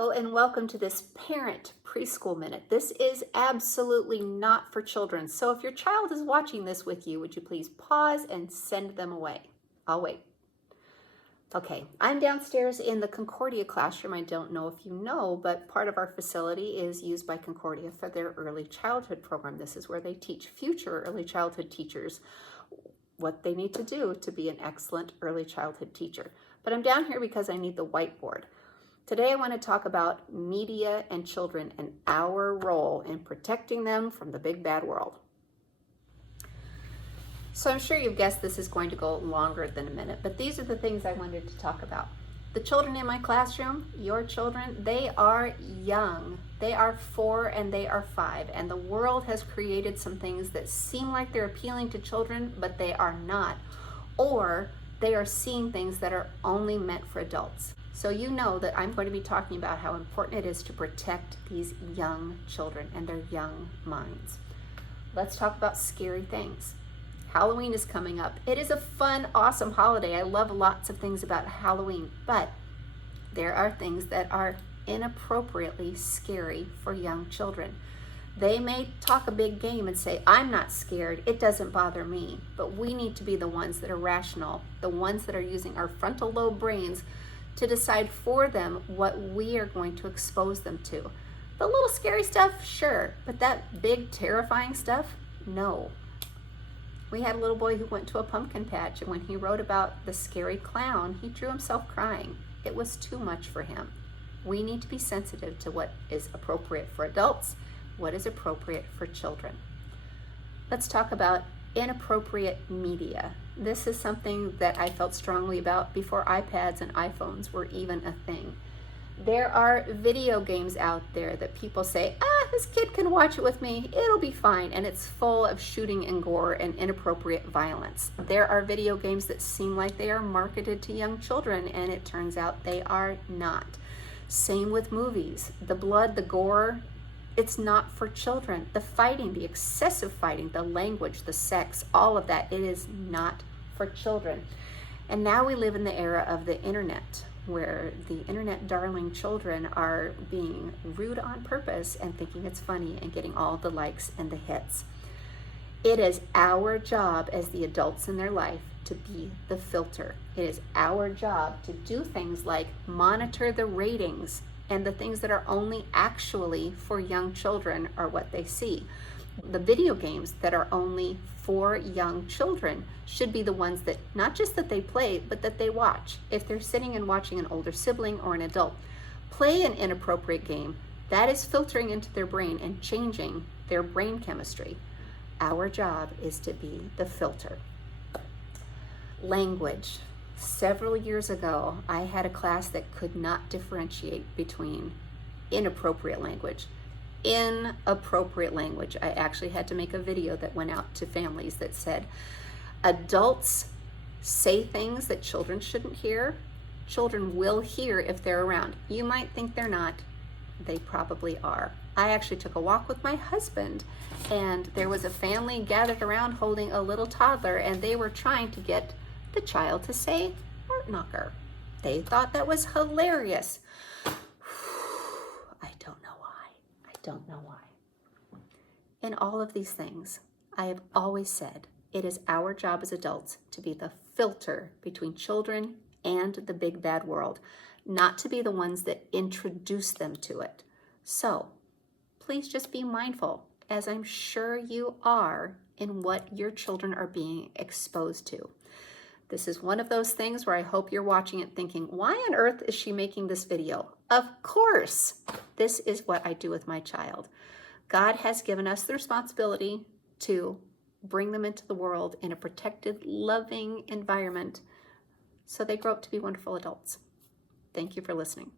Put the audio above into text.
Hello and welcome to this Parent Preschool Minute. This is absolutely not for children, so if your child is watching this with you, would you please pause and send them away? I'll wait. Okay, I'm downstairs in the Concordia classroom. I don't know if you know, but part of our facility is used by Concordia for their early childhood program. This is where they teach future early childhood teachers what they need to do to be an excellent early childhood teacher. But I'm down here because I need the whiteboard. Today I want to talk about media and children and our role in protecting them from the big bad world. So I'm sure you've guessed this is going to go longer than a minute, but these are the things I wanted to talk about. The children in my classroom, your children, they are young. They are 4 and they are 5, and the world has created some things that seem like they're appealing to children, but they are not. Or they are seeing things that are only meant for adults. So you know that I'm going to be talking about how important it is to protect these young children and their young minds. Let's talk about scary things. Halloween is coming up. It is a fun, awesome holiday. I love lots of things about Halloween, but there are things that are inappropriately scary for young children. They may talk a big game and say, I'm not scared, it doesn't bother me, but we need to be the ones that are rational, the ones that are using our frontal lobe brains to decide for them what we are going to expose them to. The little scary stuff, sure, but that big terrifying stuff, no. We had a little boy who went to a pumpkin patch, and when he wrote about the scary clown, he drew himself crying. It was too much for him. We need to be sensitive to what is appropriate for adults, what is appropriate for children. Let's talk about inappropriate media. This is something that I felt strongly about before iPads and iPhones were even a thing. There are video games out there that people say, this kid can watch it with me, it'll be fine, and it's full of shooting and gore and inappropriate violence. There are video games that seem like they are marketed to young children, and it turns out they are not. Same with movies. The blood, the gore, it's not for children. The fighting, the excessive fighting, the language, the sex, all of that, it is not for children. And now we live in the era of the internet, where the internet darling children are being rude on purpose and thinking it's funny and getting all the likes and the hits. It is our job as the adults in their life to be the filter. It is our job to do things like monitor the ratings, and the things that are only actually for young children are what they see. The video games that are only for young children should be the ones that, not just that they play, but that they watch. If they're sitting and watching an older sibling or an adult play an inappropriate game, that is filtering into their brain and changing their brain chemistry. Our job is to be the filter. Language. Several years ago, I had a class that could not differentiate between inappropriate language. Inappropriate language. I actually had to make a video that went out to families that said, adults say things that children shouldn't hear. Children will hear if they're around. You might think they're not. They probably are. I actually took a walk with my husband, and there was a family gathered around holding a little toddler, and they were trying to get the child to say "heart knocker." They thought that was hilarious. I don't know why. In all of these things, I have always said it is our job as adults to be the filter between children and the big bad world, not to be the ones that introduce them to it. So please just be mindful, as I'm sure you are, in what your children are being exposed to. This is one of those things where I hope you're watching it thinking, why on earth is she making this video? Of course, this is what I do with my child. God has given us the responsibility to bring them into the world in a protected, loving environment so they grow up to be wonderful adults. Thank you for listening.